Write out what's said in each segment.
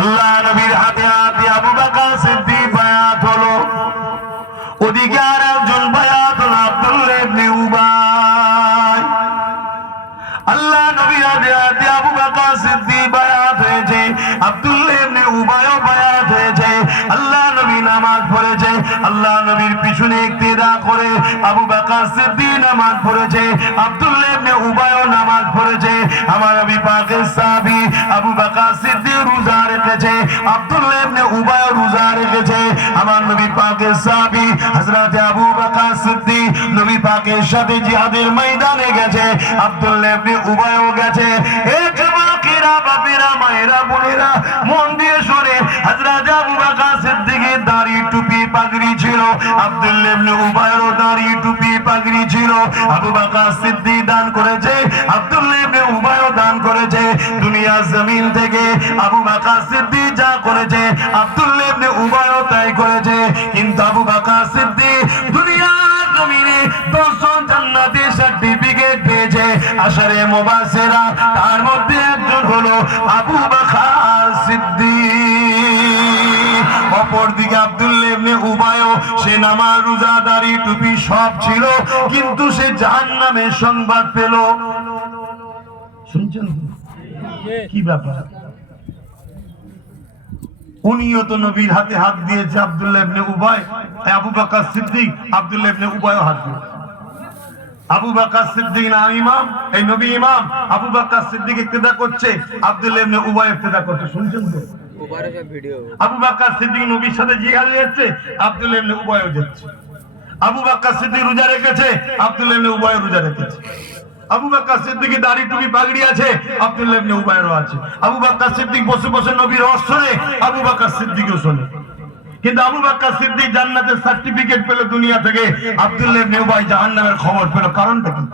আল্লাহ নবীর হাতে হাতে আবু বকর সিদ্দিক বায়াত হলো। ওদিকে আর একজন বায়াত হলো আব্দুল্লাহ ইবনে উবাই। আল্লাহ নবীর হাতে হাতে আবু বকর সিদ্দিক বায়াত হয়েছে, আব্দুল্লাহ ইবনে উবাইও বায়াত হয়েছে। আল্লাহ নবী নামাজ পড়েছে, আল্লাহ নবীর পিছনে ইক্তেদা করে আবু বকর সিদ্দিক নামাজ পড়েছে, আব্দুল্লাহ ইবনে উবাইও নামাজ পড়েছে। আমার নবী পাকের পাকের সাথে জিহাদের ময়দানে গেছে। আব্দুল্লাহ ইবনে গেছে। দান করেছে আব্দুল্লাহ ইবনে উবাইও দান করেছে। দুনিয়ার জমিন থেকে আবু বকর যা করেছে আব্দুল্লাহ ইবনে তাই করেছে। কিন্তু আবু বকর সিদ্দিক মুবাশশিরা তার মধ্যে একজন হলো আবু বকর সিদ্দিক। অপরদিকে আব্দুল্লাহ ইবনে সে টুপি সব ছিল, কিন্তু সে সংবাদ পেল। শুনছেন? কি ব্যাপার? উনিও তো নবীর হাতে হাত দিয়েছে আব্দুল্লাহ ইবনে এই আবু বকর সিদ্দিক, আব্দুল্লাহ ইবনে উবাইও হাত দিয়েছে। আবু বকর সিদ্দিক না ইমাম এই নবী ইমাম আবু বকর সিদ্দিক ইক্তেদা করছে আব্দুল্লাহ ইবনে উবাই ইক্তেদা করছে শুনছেন তো? আবু বকর সিদ্দিক নবীর সাথে জিহাদ যাচ্ছে আব্দুল্লাহ ইবনে উবাইও যাচ্ছে। আবু বকর সিদ্দিক রোজা রেখেছে আব্দুল্লাহ ইবনে উবাইও রোজা রেখেছে। আবু বকর সিদ্দিকের দাড়ি টুপি পাগড়ি আছে আব্দুল্লাহ ইবনে উবাইরও আছে। আবু বকর সিদ্দিক বসে বসে নবীর শোনে আবু বকর সিদ্দিকও শোনে। কিন্তু আবু বকর সিদ্দিক জান্নাতের সার্টিফিকেট পেল দুনিয়া থেকে। আব্দুল্লাহ ইবনে জাহান্নামের খবর পেল। কারণটা কি?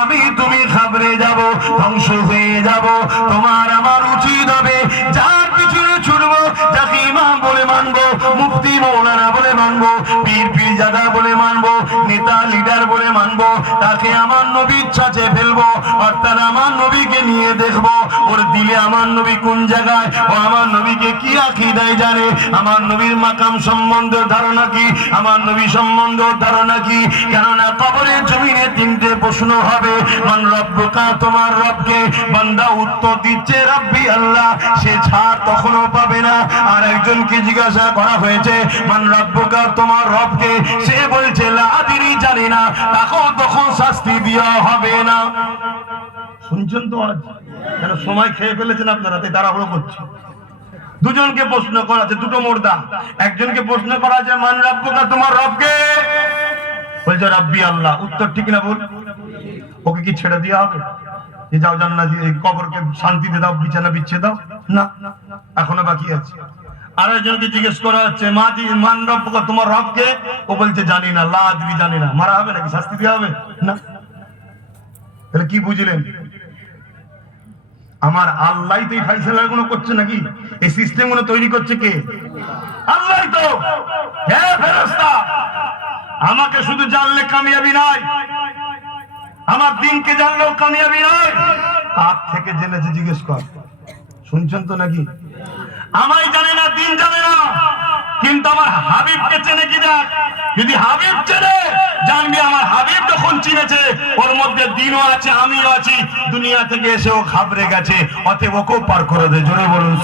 আমি তুমি তোমার আমার যার ছুটবো বলে মানবো মৌলানা বলে মানবো, পীর পীরজাদা বলে মানবো নেতা লিডার বলে মানবো তাকে আমার নবীর ছাঁচে ফেলব, অর্থাৎ আমার নবীকে নিয়ে দেখব। ওর দিলে আমার নবী কোন জায়গায়? ও আমার নবীকে কি আকিদায় জানে? আমার নবীর মাকাম সম্বন্ধে ধারণা কি? আমার নবী সম্বন্ধে ধারণা কি? কেননা কবরের জমিনে তিনটে প্রশ্ন হবে, মান রব্বকা, তোমার রবকে? বান্দা উত্তর দিচ্ছে, রব্বি আল্লাহ, সে ছাড় তখনও পাবে না। আর একজনকে জিজ্ঞাসা করা হয়েছে, মান রব্বকা, তোমার রবকে? সে বলছে, লা আদিরি জানি না। তাকেও তখন শাস্তি দেওয়া হবে না। শুনছেন তো আজ? কেন সময় খেয়ে ফেলেছেন আপনারা? তাই তাড়াহুড়ো করছি। দুজনকে প্রশ্ন করা আছে দুটো মোর্দা। একজনকে প্রশ্ন করা আছে মান রব্বকা, তোমার রবকে? বলছে, রব্বি আল্লাহ। উত্তর ঠিক না বল ওকে কি ছেড়ে দেওয়া হবে? যে যাও জান্নাত, এই কবরকে শান্তিতে দাও, বিছানা বিচ্ছে দাও। না, এখনও বাকি আছে। আর একজনকে জিজ্ঞেস করা হচ্ছে, মা দি মান রবকে ও বলছে, জানি না, লা আদরি জানি না। মারা হবে নাকি? শাস্তি দেওয়া হবে? না। তাহলে কি বুঝলেন? আমার তো এই ফাইসলা গুলো করছে নাকি? এই সিস্টেমগুলো তৈরি করছে কে? আল্লাহ তো। হে ফেরেশতা, আমাকে শুধু জানলে কামিয়াবি নাই। আমার দিনকে জানলেও কামিয়াবি নাই। কার থেকে জেনেছে জিজ্ঞেস কর। শুনছেন তো নাকি? আমায় জানে না, দিন জানে না। কিন্তু আমার হাবিবকে চেনে কি দেখ যদি হাবিব চেনে, জানবি আমার হাবিব যখন চিনেছে, ওর মধ্যে দিনও আছে, আমিও আছি। দুনিয়া থেকে এসে ও খাবরে গেছে, অতএব ওকেও পার করে দে। জোরে বলুন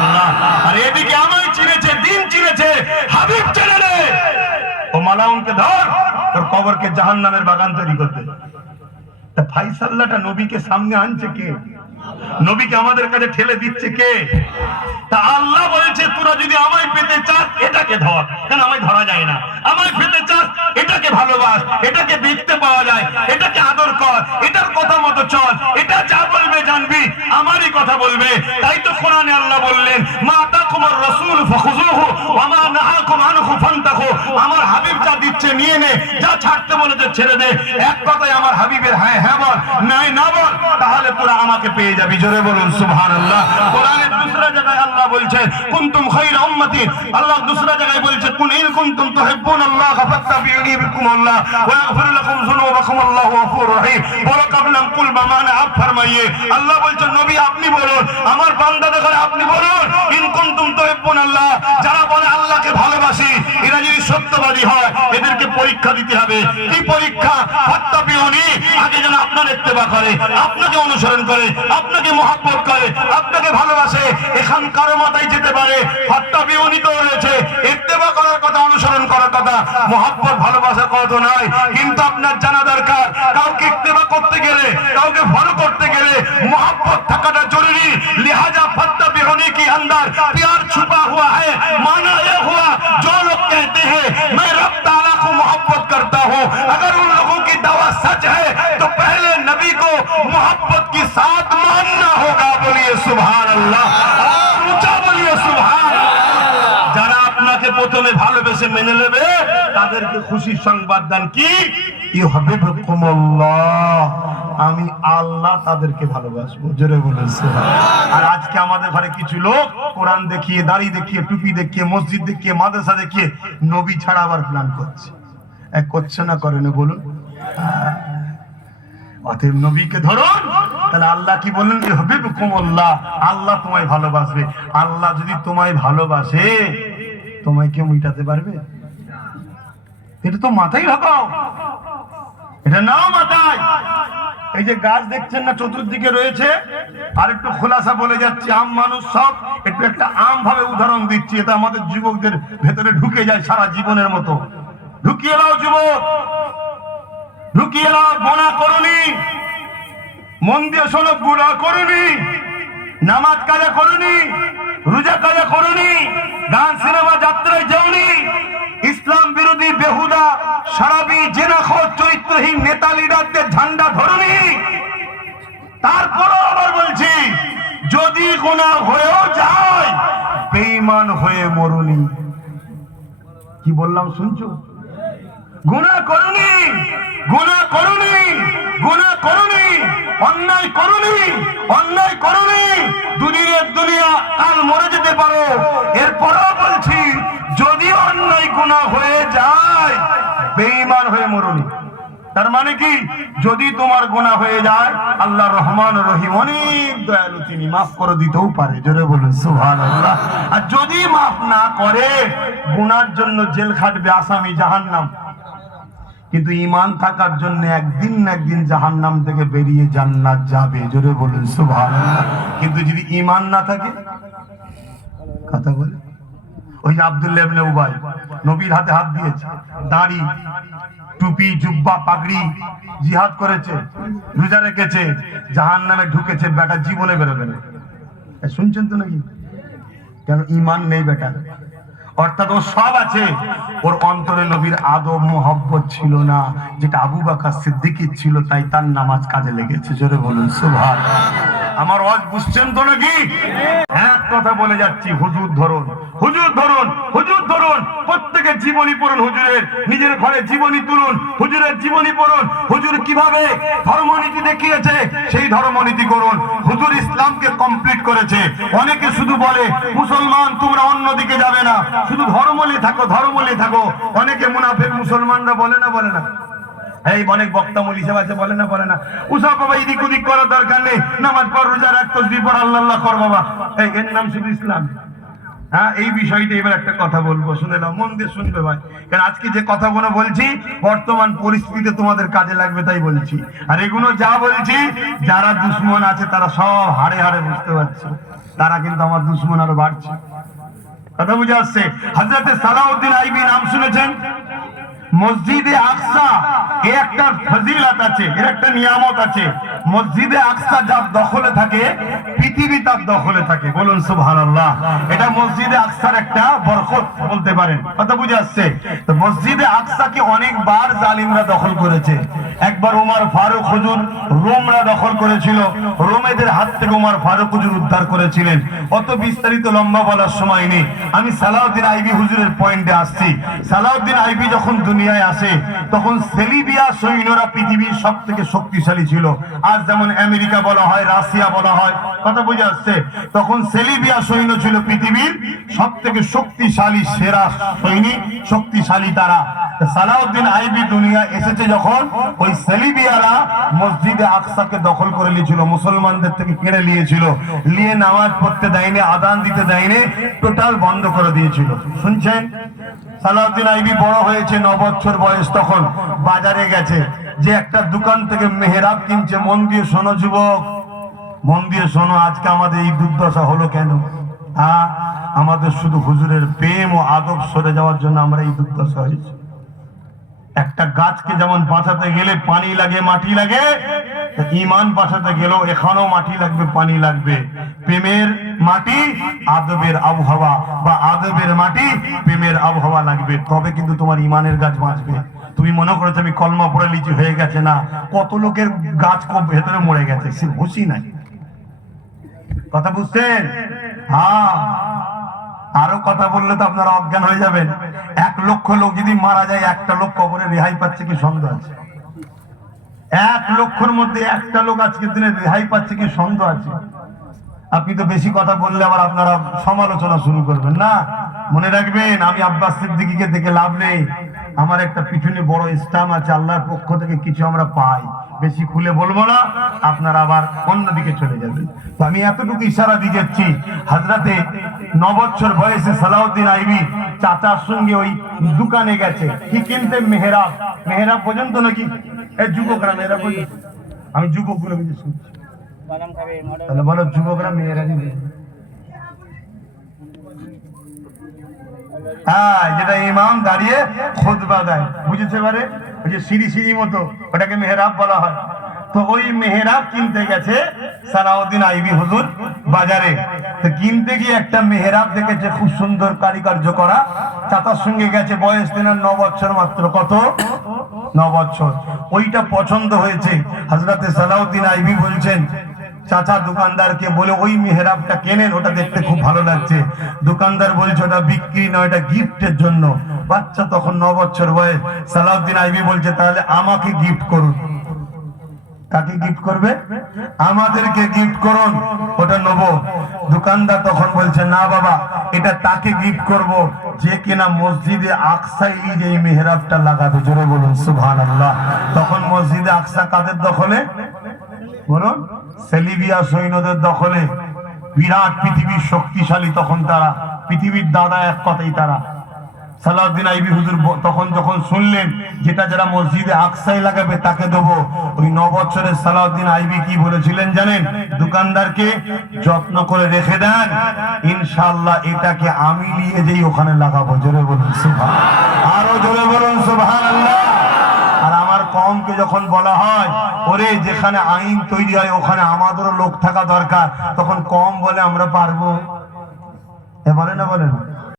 আল্লাহ আর এদিকে আমায় চিনেছে, দিন চিনেছে, হাবিব চেনে রে ও মালাউনকে ধর, তোর কবরকে জাহান নামের বাগান তৈরি করতে। তা ফাইসাল্লাহটা নবীকে সামনে আনছে কে? নবীকে আমাদের কাছে ঠেলে দিচ্ছে কে? তা আল্লাহ বলেছে, তোরা যদি আমায় পেতে চাস, এটাকে ধর। কেন আমায় ধরা যায় না? আমায় পেতে চাস, এটাকে ভালোবাস, এটাকে দেখতে পাওয়া যায়, এটাকে আদর কর, এটার কথা মতো চল, এটা যা বলবে জানবি, আমারই কথা বলবে। তাই তো কোরআনে আল্লাহ বললেন, মা তাকুমার রাসূল ফাখুযুহু, ওয়া মা নাহাকুম আনহু ফান্তাহু আমার দিচ্ছে নিয়ে নে, যা ছাড়তে বলেছে ছেড়ে দে। এক কথায় আমার হাবিবের হ্যাঁ হ্যাঁ বল, নাই না বল, তাহলে তোরা আমাকে পেয়ে যাবি। জোরে বলুন, সুবহানাল্লাহ। কোরআনের দুসরা জায়গায় আল্লাহ বলছে, কুনতুম আল্লাহ দুসরা জায়গায় বলছে, কুন কুনতুম তুহিব্বুনাল্লাহ, ফাত্তাবিউনি বিকুমুল্লাহ, ওয়া লাকুম যুনুবাকুম, আল্লাহু গফুরুর রহিম। কুল আপ ফরমাইয়ে। আল্লাহ নবী, আপনি বলুন, আমার বান্দাদের ঘরে আপনি বলুন, ইন কুনতুম তুহিব্বুনাল্লাহ। যারা বলে আল্লাহকে ভালোবাসি, এরা যদি সত্যবাদী হয় এদেরকে পরীক্ষা দিতে হবে। কি পরীক্ষা? ফাত্তাবিউনি আগে যেন আপনার ইত্তেবা করে, আপনাকে অনুসরণ করে, আপনাকে মহব্বত করে, আপনাকে ভালোবাসে এখান কারও মাথায় যেতে পারে। ফাত্তাবিউনি তো রয়েছে। ইত্তেবা করার কথা, অনুসরণ করার কথা। মহব্বত ভালোবাসার কথা নয়, কিন্তু আপনার জানা দরকার। কাউকে ইত্তেবা করতে গেলে কাউকে ফলো করতে গেলে মহব্বত থাকাটা জরুরি লিহাজা फत्ताबिहुनी के अंदर प्यार छुपा हुआ है माना ये हुआ जो लोग कहते हैं मैं रब ताला को मोहब्बत करता हूँ अगर उन लोगों की दवा सच है तो पहले नबी को मोहब्बत के साथ मानना होगा बोलिए सुभान अल्लाह ऊंचा बोलिए सुभान যারা আপনাকে প্রথমে ভালোবেসে মেনে নেবে তাদেরকে খুশির সংবাদ দেন কি ইউহাবিবকুমুল্লাহ আমি আল্লাহ তাদেরকে ভালোবাসবো। জোরে বলেছে আর আজকে আমাদের ঘরে কিছু লোক, কোরআন দেখিয়ে, দাড়ি দেখিয়ে, টুপি দেখিয়ে, মসজিদ দেখিয়ে, মাদ্রাসা দেখিয়ে, নবী ছাড়া আবার প্ল্যান করছে। এক করছে না করে না, বলুন। অতএব নবীকে ধরুন, তাহলে আল্লাহ কি বললেন? হবিবকুমুল্লাহ আল্লাহ তোমায় ভালোবাসবে। আল্লাহ যদি তোমায় ভালোবাসে, তোমায় কেউ মিটাতে পারবে? এটা তো মাথায় ঢোকাও এটা নাও মাথায়। এই যে গাছ দেখছেন না, চতুর্দিকে রয়েছে। আর একটু খোলাসা বলে যাচ্ছি, আম মানুষ সব একটু একটা আম ভাবে উদাহরণ দিচ্ছি এটা আমাদের যুবকদের ভেতরে ঢুকে যায় সারা জীবনের মতো। ঢুকিয়ে নাও যুবক! ঢুকিয়ে নাও, গোনা করুনি। মন দিয়ে শোনো গুণা করুনি। নামাজ কাজা করুনি। রোজা কাজা করুনি। গান, সিনেমা যাত্রায় যাওনি। ইসলাম বিরোধী বেহুদা, সারাবি, জেনাখোর, চরিত্রহীন নেতা লিডারদের ঝান্ডা ধরুনি তারপরও আবার বলছি যদি গোনা হয়েও যায়, বেঈমান হয়ে মরুনি। কি বললাম শুনছো? গুণা করুনি গুণা করুনি গুণা করুনি, অন্যায় করুনি অন্যায় করুনি, দুনিয়ার দুনিয়া কাল মরে যেতে পারো এরপরও বলছি যদি অন্যায় গুনাহ হয়ে যায় বেঈমান হয়ে মরুনি তার মানে কি? যদি তোমার গোনা হয়ে যায়, আল্লাহ রহমান রহিম অনেক দয়ালু তিনি মাফ করে দিতেও পারে। জোরে বলুন সুহান আর যদি মাফ না করে, গুনার জন্য জেল খাটবে আসামি জাহান্নাম। কিন্তু ইমান থাকার জন্য একদিন না একদিন জাহান্নাম থেকে বেরিয়ে জান্নাত যাবে। জোরে বলুন সুভান কিন্তু যদি ইমান না থাকে, কথা বলে। ওই আব্দুল্লাহ উবাই, নবীর হাতে হাত দিয়েছে, দাড়ি। টুপি, জুব্বা, পাগড়ি জিহাদ করেছে, রোজা রেখেছে, জাহান্নামে ঢুকেছে, বেটা জীবনে বেরোবে না। শুনছেন তো নাকি? কেন ইমান নেই বেটা? অর্থাৎ ও সব আছে। ওর অন্তরে নবীর আদব, মোহব্বত ছিল না। যেটা আবু বাকা সিদ্দিকির ছিল, তাই তার নামাজ কাজে লেগেছে। জোরে বলুন সুভাষ আমার অজ বুঝছেন তো নাকি? এক কথা বলে যাচ্ছি, হুজুর ধরুন। হুজুর ধরুন হুজুর ধরুন। প্রত্যেকের জীবনী পড়ুন হুজুরের। নিজের ঘরে জীবনী তুলুন, হুজুরের জীবনী পড়ুন। হুজুর কীভাবে ধর্মনীতি দেখিয়েছে, সেই ধর্মনীতি করুন। হুজুর ইসলামকে কমপ্লিট করেছে। অনেকে শুধু বলে, মুসলমান, তোমরা অন্যদিকে যাবে না। শুধু ধর্ম নিয়ে থাকো ধর্ম নিয়ে থাকো। অনেকে মুনাফের মুসলমানরা বলে না বলে না। এই অনেক বক্তা মূল হিসেবে আছে, বলে না বলে না। উসব বাবা, এদিক ওদিক করার দরকার নেই। নামাজ পড়, রোজা রাখ, তসবি পড়, আল্লাহ আল্লাহ কর বাবা। এই, এর নাম শুধু ইসলাম। হ্যাঁ এই বিষয়টা এবার একটা কথা বলব, শুনে নাও, মন দিয়ে শুনবে ভাই। কারণ আজকে যে কথাগুলো বলছি, বর্তমান পরিস্থিতিতে তোমাদের কাজে লাগবে তাই বলছি। আর এগুলো যা বলছি, যারা দুশ্মন আছে, তারা সব হাড়ে হাড়ে বুঝতে পারছে। তারা কিন্তু আমার দুশ্মন আরও বাড়ছে। কথা বুঝে আসছে? হজরতে সালাউদ্দিন আইবি নাম শুনেছেন? মসজিদে আকসা, এ একটা ফজিলত আছে, এর একটা নিয়ামত আছে। মসজিদে আকসা যার দখলে থাকে, পৃথিবী তার দখলে থাকে। বলুন সুবহানাল্লাহ। এটা মসজিদে আকসার একটা বরকত বলতে পারেন। কথা বুঝে আসছে? তো মসজিদে আকসাকে অনেকবার জালিমরা দখল করেছে। একবার উমার ফারুক হুজুর রোমরা দখল করেছিল। রোমেদের হাত থেকে উমার ফারুক হুজুর উদ্ধার করেছিলেন। অত বিস্তারিত লম্বা বলার সময় নেই। আমি সালাউদ্দিন আইবি হুজুরের পয়েন্টে আসছি। সালাউদ্দিন আইবি যখন দুনিয়ায় আসে, তখন সেলিবিয়া সৈন্যরা পৃথিবীর সব থেকে শক্তিশালী ছিল। আজ যেমন আমেরিকা বলা হয়, রাশিয়া বলা হয়, কথা বুঝে আসছে? তখন সেলিবিয়া সৈন্য ছিল পৃথিবীর সব থেকে শক্তিশালী সেরা সৈনিক, শক্তিশালী তারা। সালাউদ্দিন আইবি দুনিয়া এসেছে যখন ওই সেলিবিয়ারা মসজিদে আকসাকে দখল করে নিয়েছিল, মুসলমানদের থেকে কেড়ে নিয়েছিল। নিয়ে নামাজ পড়তে দেয়নি, আদান দিতে দেয়নি, টোটাল বন্ধ করে দিয়েছিল। শুনছেন? সালাউদ্দিন আইবি বড় হয়েছে, ন বছর বয়স তখন, বাজারে গেছে। যে একটা দোকান থেকে মেহেরাব কিনছে, মন দিয়ে শোনো যুবক, মন দিয়ে শোনো, আজকে আমাদের এই দুর্দশা হলো কেন? হ্যাঁ আমাদের শুধু হুজুরের প্রেম ও আদব সরে যাওয়ার জন্য আমরা এই দুর্দশা হয়েছে। একটা গাছকে যেমন বাঁচাতে গেলে পানি লাগে, মাটি লাগে ইমান বাঁচাতে গেলেও এখানেও মাটি লাগবে, পানি লাগবে। প্রেমের মাটি, আদবের আবহাওয়া বা আদবের মাটি প্রেমের আবহাওয়া লাগবে। তবে কিন্তু তোমার ইমানের গাছ বাঁচবে। তুমি মনে করেছ আমি কলমা পড়ে লিচু হয়ে গেছে না? কত লোকের গাছ খুব ভেতরে মরে গেছে, সে হুশি নাই। কথা বুঝছেন? হ্যাঁ। আরও কথা বললে তো আপনারা অজ্ঞান হয়ে যাবেন। এক লক্ষ লোক যদি মারা যায়, একটা লোক কবরে রেহাই পাচ্ছে কি সন্দেহ আছে? এক লক্ষর মধ্যে একটা লোক আজকের দিনে রেহাই পাচ্ছে কি সন্দেহ আছে? আপনি তো বেশি কথা বললে আবার আপনারা সমালোচনা শুরু করবেন। না, মনে রাখবেন, আমি আব্বাস সিদ্দিকীকে দেখে লাভ নেই। আমার একটা পিছনে বড় ইসলাম আছে, আল্লাহর পক্ষ থেকে কিছু আমরা পাই। বেশি খুলে বলব না, আপনারা আবার অন্যদিকে চলে যাবেন। তো আমি এতটুকু ইশারা দিয়ে যাচ্ছি হাজরাতে ন বছর বয়সে সালাউদ্দিন আইবি চাচার সঙ্গে ওই দোকানে গেছে। কি কিনতে মেহেরাব? মেহেরাব পর্যন্ত নাকি? এই যুবকরা, মেহেরাব আমি যুবকগুলো কিছু শুনছি। তাহলে বলো, যুবকরা, মেয়েরা হ্যাঁ যেটা ইমাম দাঁড়িয়ে খুতবা দেয়, বুঝেছে এবারে? ওই যে সিঁড়ি সিঁড়ি মতো, ওটাকে মেহরাব বলা হয়। তো ওই মেহরাব কিনতে গেছে সালাউদ্দিন আইবি হুজুর বাজারে। তো কিনতে গিয়ে একটা মেহরাব দেখেছে, খুব সুন্দর কারিকার্য করা। চাতার সঙ্গে গেছে, বয়স দিনের ন বছর মাত্র। কত? ন বছর। ওইটা পছন্দ হয়েছে। হজরতে সালাউদ্দিন আইবি বলছেন, চাচা দোকানদারকে বলে ওই মেহরাবটা কেনেন? ওটা দেখতে খুব ভালো লাগছে। দোকানদার বলছে, ওটা বিক্রি নয় এটা গিফটের জন্য। বাচ্চা তখন ন বছর বয়স সালাউদ্দিন আইবি বলছে, তাহলে আমাকে গিফট করুন। কাকে গিফট করবে? আমাদেরকে গিফট করুন, ওটা নেব। দোকানদার তখন বলছে, না বাবা, এটা তাকে গিফট করব, যে কিনা মসজিদে আকসাই যে এই মেহরাবটা লাগাবে। জোরে বলুন সুবহান আল্লাহ তখন মসজিদে আকসা কাদের দখলে? বলুন, সেলিবিয়া সৈন্যদের দখলে। বিরাট পৃথিবীর শক্তিশালী তখন তারা, পৃথিবীর দাদা এক কথাই তারা। সালাউদ্দিন আইবি হুজুর তখন যখন শুনলেন যেটা যারা মসজিদে আকসাই লাগাবে তাকে দেবো, ওই ন বছরের সালাউদ্দিন আইবি কি বলেছিলেন জানেন? দোকানদারকে যত্ন করে রেখে দেন। ইনশাআল্লাহ এটাকে আমি নিয়ে যেই ওখানে লাগাবো। জোরে বলুন সুবহান আরও জোরে বলুন, সুবহানাল্লাহ। আর আমার কমকে যখন বলা হয়, ওরে যেখানে আইন তৈরি হয়, ওখানে আমাদেরও লোক থাকা দরকার। তখন কম বলে আমরা পারব। এ বলে না বলে না?